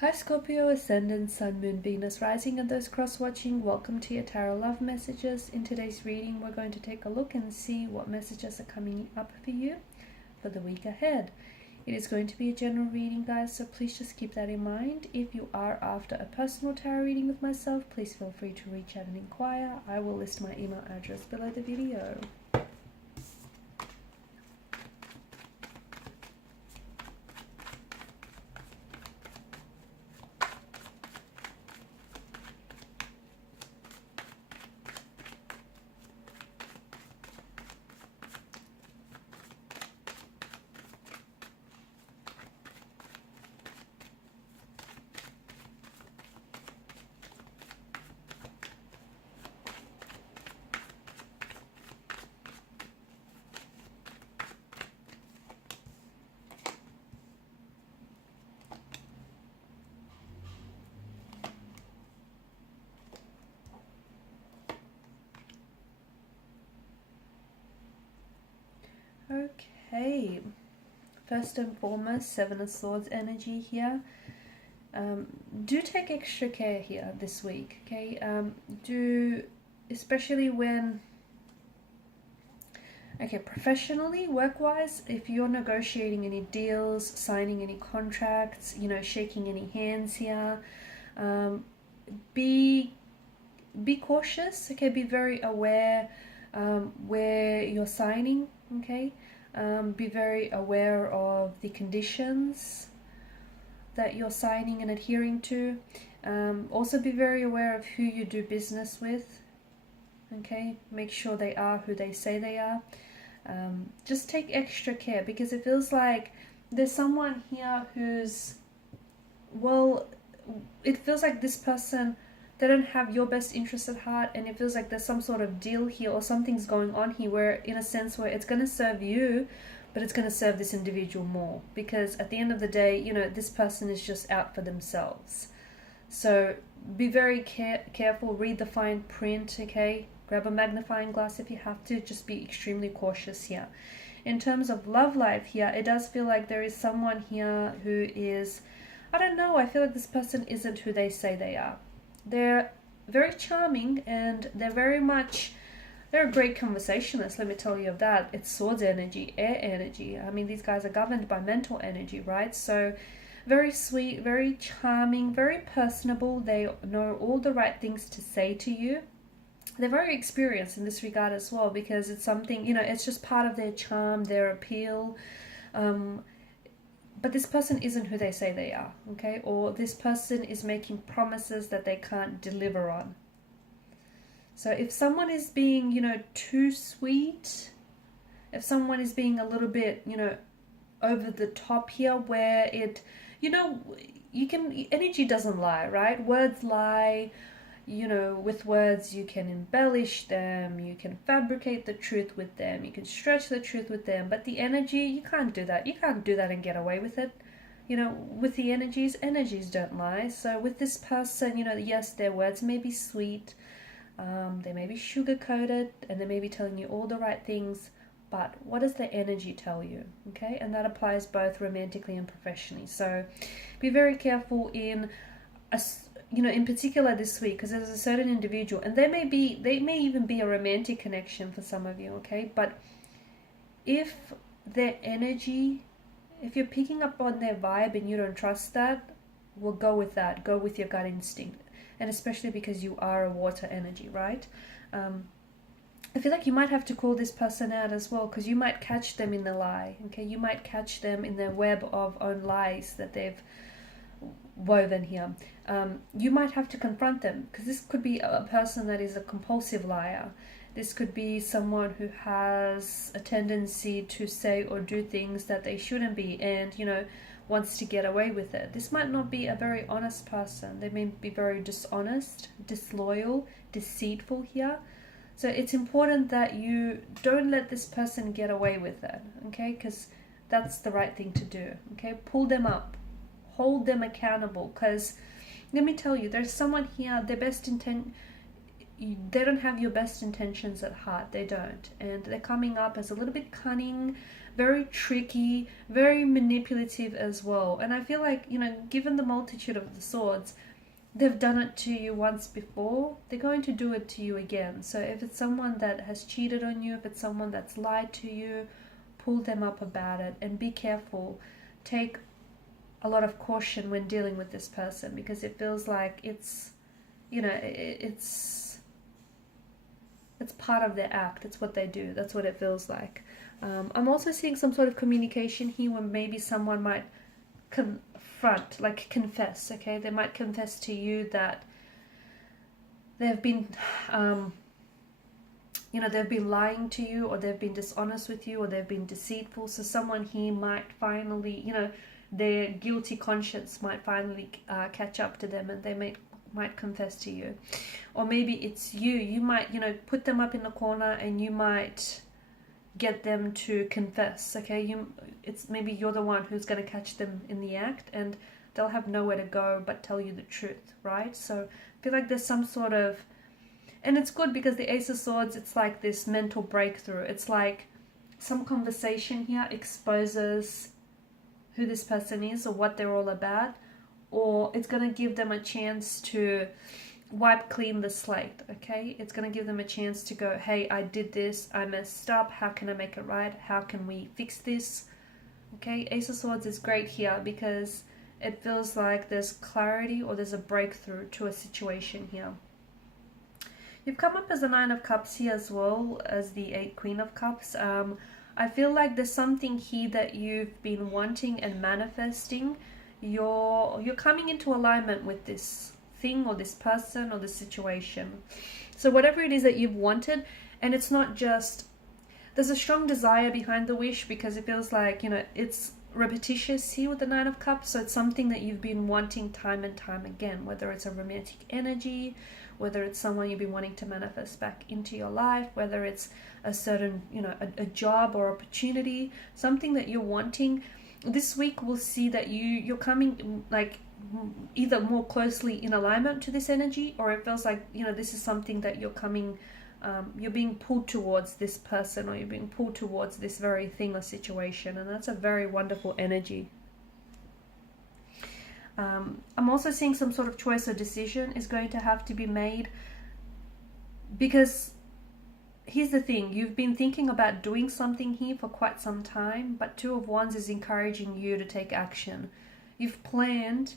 Hi Scorpio, Ascendant, Sun, Moon, Venus, Rising, and those cross-watching. Welcome to your Tarot Love Messages. In today's reading, we're going to take a look and see what messages are coming up for you for the week ahead. It is going to be a general reading, guys, so please just keep that in mind. If you are after a personal tarot reading with myself, please feel free to reach out and inquire. I will list my email address below the video. Okay, first and foremost, Seven of Swords energy here. Do take extra care here this week, okay? Especially when, professionally, work-wise, if you're negotiating any deals, signing any contracts, shaking any hands here, be cautious, okay? Be very aware where you're signing, okay? Be very aware of the conditions that you're signing and adhering to. Also be very aware of who you do business with, okay? Make sure they are who they say they are. Just take extra care, because it feels like there's someone here who's, it feels like this person, they don't have your best interest at heart, and it feels like there's some sort of deal here or something's going on here where, in a sense, where it's going to serve you, but it's going to serve this individual more, because at the end of the day, this person is just out for themselves. So be very careful, read the fine print, okay? Grab a magnifying glass if you have to. Just be extremely cautious here. In terms of love life here, it does feel like there is someone here who is, I don't know, I feel like this person isn't who they say they are. They're very charming, and they're a great conversationalist, let me tell you of that. It's swords energy, air energy. I mean, these guys are governed by mental energy, right? So very sweet, very charming, very personable. They know all the right things to say to you. They're very experienced in this regard as well, because it's something, it's just part of their charm, their appeal. But this person isn't who they say they are, okay? Or this person is making promises that they can't deliver on. So if someone is being, too sweet, if someone is being a little bit, over the top here, where it, energy doesn't lie, right? Words lie. With words you can embellish them, you can fabricate the truth with them, you can stretch the truth with them, but the energy, you can't do that. You can't do that and get away with it. With the energies don't lie. So with this person, yes, their words may be sweet, they may be sugar-coated, and they may be telling you all the right things, but what does the energy tell you, okay? And that applies both romantically and professionally. So be very careful in particular this week, because there's a certain individual, and they may even be a romantic connection for some of you, okay? But if their energy, if you're picking up on their vibe and you don't trust that, well, go with that. Go with your gut instinct, and especially because you are a water energy, right? I feel like you might have to call this person out as well, because you might catch them in the lie, okay? You might catch them in their web of own lies that they've woven here. You might have to confront them, because this could be a person that is a compulsive liar. This could be someone who has a tendency to say or do things that they shouldn't be, and wants to get away with it. This might not be a very honest person. They may be very dishonest, disloyal, deceitful here. So it's important that you don't let this person get away with it, okay? Because that's the right thing to do, okay? Pull them up, hold them accountable, because let me tell you, there's someone here, their best intent, they don't have your best intentions at heart. They don't. And they're coming up as a little bit cunning, very tricky, very manipulative as well. And I feel like, you know, given the multitude of the swords, they've done it to you once before, they're going to do it to you again. So if it's someone that has cheated on you, if it's someone that's lied to you, pull them up about it and be careful. Take a lot of caution when dealing with this person, because it feels like it's, you know, it's part of their act. It's what they do. That's what it feels like. I'm also seeing some sort of communication here where maybe someone might confront, like confess, okay? They might confess to you that they've been, you know, they've been lying to you, or they've been dishonest with you, or they've been deceitful. So someone here might finally, you know, their guilty conscience might finally catch up to them, and they might confess to you. Or maybe it's you might, you know, put them up in the corner and you might get them to confess, okay? It's maybe you're the one who's going to catch them in the act, and they'll have nowhere to go but tell you the truth, right? So I feel like there's some sort of, and it's good because the Ace of Swords, it's like this mental breakthrough. It's like some conversation here exposes who this person is or what they're all about, or it's going to give them a chance to wipe clean the slate, okay? It's going to give them a chance to go, hey, I did this, I messed up, how can I make it right? How can we fix this? Okay, Ace of Swords is great here because it feels like there's clarity or there's a breakthrough to a situation here. You've come up as the Nine of Cups here as well as the Queen of Cups. I feel like there's something here that you've been wanting and manifesting. You're coming into alignment with this thing or this person or this situation. So whatever it is that you've wanted, and it's not just, there's a strong desire behind the wish, because it feels like, you know, it's repetitious here with the Nine of Cups. So it's something that you've been wanting time and time again, whether it's a romantic energy, whether it's someone you've been wanting to manifest back into your life, whether it's a certain, you know, a job or opportunity, something that you're wanting. This week we'll see that you're coming like either more closely in alignment to this energy, or it feels like, you know, this is something that you're coming, you're being pulled towards this person, or you're being pulled towards this very thing or situation, and that's a very wonderful energy. I'm also seeing some sort of choice or decision is going to have to be made, because here's the thing, you've been thinking about doing something here for quite some time, but Two of Wands is encouraging you to take action. You've planned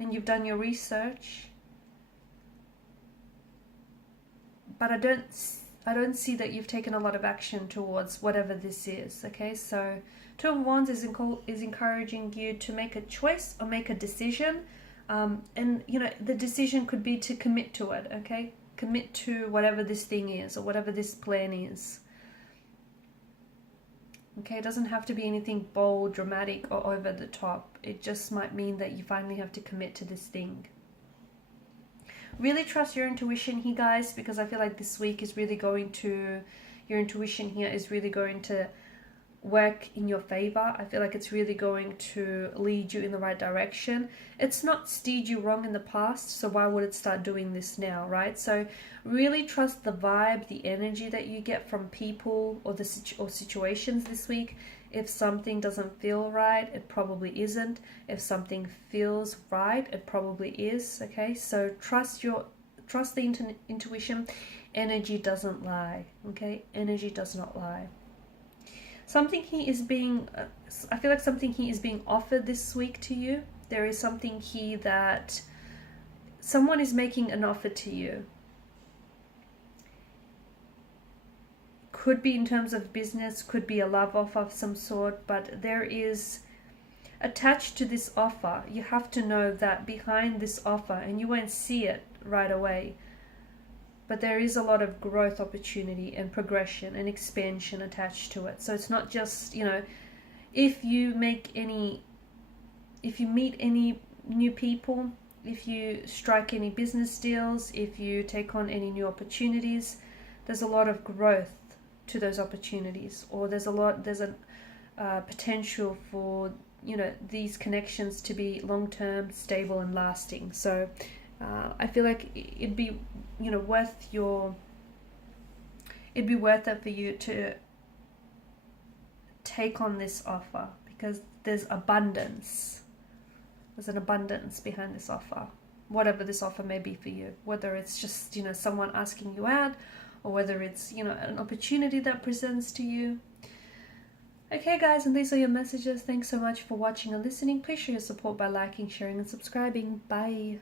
and you've done your research, but I don't see that you've taken a lot of action towards whatever this is, okay? So Two of Wands is encouraging you to make a choice or make a decision, and you know, the decision could be to commit to it, okay? Commit to whatever this thing is or whatever this plan is. Okay, it doesn't have to be anything bold, dramatic, or over the top. It just might mean that you finally have to commit to this thing. Really trust your intuition here, guys, because I feel like this week is really going to, your intuition here is really going to work in your favor. I feel like it's really going to lead you in the right direction. It's not steered you wrong in the past, so why would it start doing this now, right? So really trust the vibe, the energy that you get from people or situations this week. If something doesn't feel right, it probably isn't. If something feels right, it probably is, okay? So trust the intuition. Energy doesn't lie, okay? Energy does not lie. Something here is being, I feel like something here is being offered this week to you. There is something here that someone is making an offer to you. Could be in terms of business, could be a love offer of some sort, but there is attached to this offer. You have to know that behind this offer, and you won't see it right away, but there is a lot of growth opportunity and progression and expansion attached to it. So it's not just, you know, if you meet any new people, if you strike any business deals, if you take on any new opportunities, there's a lot of growth to those opportunities, or there's a potential for, you know, these connections to be long-term, stable and lasting. So I feel like it'd be, you know, it'd be worth it for you to take on this offer, because there's abundance. There's an abundance behind this offer, whatever this offer may be for you, whether it's just, you know, someone asking you out, or whether it's, you know, an opportunity that presents to you. Okay guys, and these are your messages. Thanks so much for watching and listening. Please show your support by liking, sharing and subscribing. Bye.